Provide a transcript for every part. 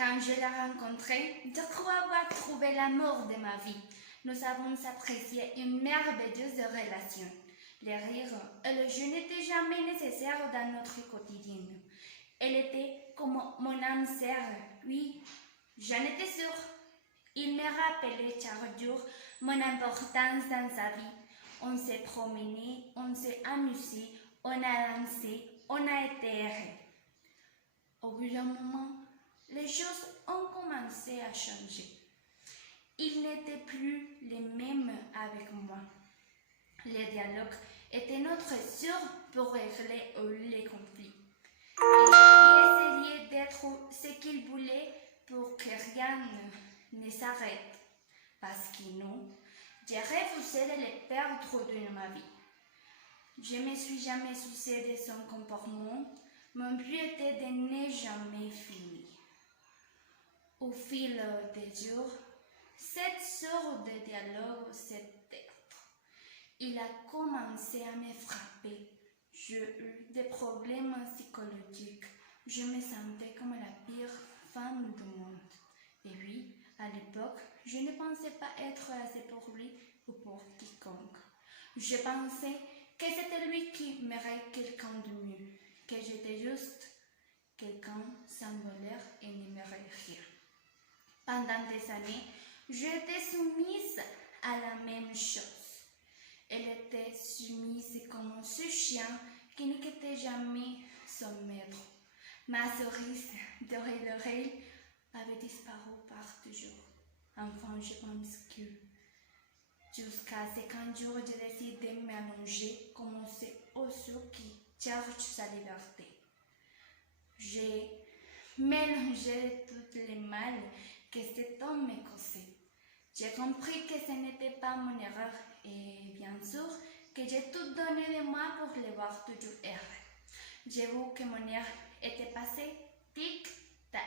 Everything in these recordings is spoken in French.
Quand je l'ai rencontré, je crois avoir trouvé l'amour de ma vie. Nous avons apprécié une merveilleuse relation. Les rires et le jeu n'étaient jamais nécessaires dans notre quotidien. Elle était comme mon âme sœur, oui, j'en étais sûre. Il me rappelait chaque jour mon importance dans sa vie. On s'est promené, on s'est amusé, on a dansé, on a été heureux. Au bout d'un moment, les choses ont commencé à changer. Ils n'étaient plus les mêmes avec moi. Les dialogues étaient notre sûr pour régler les conflits. Il essayait d'être ce qu'il voulait pour que rien ne s'arrête. Parce que non, j'ai refusé de les perdre de ma vie. Je ne me suis jamais souciée de son comportement. Mon but était de ne jamais finir. Au fil des jours, cette sorte de dialogue s'est éteinte. Il a commencé à me frapper. J'ai eu des problèmes psychologiques. Je me sentais comme la pire femme du monde. Et oui, à l'époque, je ne pensais pas être assez pour lui ou pour quiconque. Je pensais que c'était lui qui m'aimerait quelqu'un de mieux, que j'étais juste quelqu'un sans valeur et n'aimerait rien. Pendant des années, j'étais soumise à la même chose. Elle était soumise comme ce chien qui ne quittait jamais son maître. Ma cerise de l'oreille avait disparu par toujours. Enfin, je pense que jusqu'à ce qu'un jour je décide de m'allonger comme ce oiseau qui cherche sa liberté. J'ai mélangé tous les mal que cet homme me causait. J'ai compris que ce n'était pas mon erreur et bien sûr que j'ai tout donné de moi pour le voir toujours heureux. J'ai vu que mon heure était passée, tic-tac.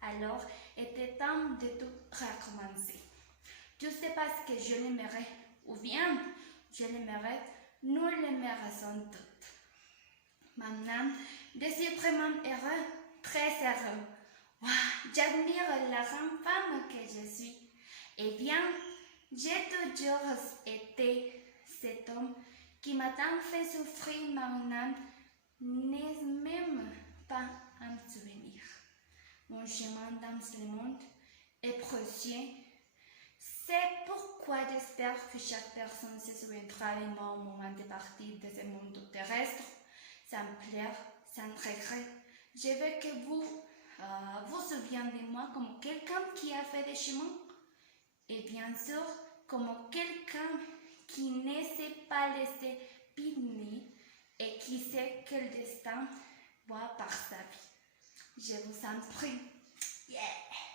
Alors, était temps de tout recommencer. Juste parce que je l'aimerais, ou bien je l'aimerais, nous l'aimerons toutes. Maintenant, je suis vraiment heureux, très heureux. Wow, j'admire la grande femme que je suis. Eh bien, j'ai toujours été cet homme qui m'a tant fait souffrir maintenant n'est même pas un souvenir. Mon chemin dans ce monde est précieux. C'est pourquoi j'espère que chaque personne se souviendra de moi au moment de partir de ce monde terrestre, sans pleurs, sans regret. Je veux que vous vous souveniez de moi comme quelqu'un qui a fait des chemins et bien sûr comme quelqu'un qui ne s'est pas laissé piner et qui sait que le destin va par sa vie. Je vous en prie. Yeah!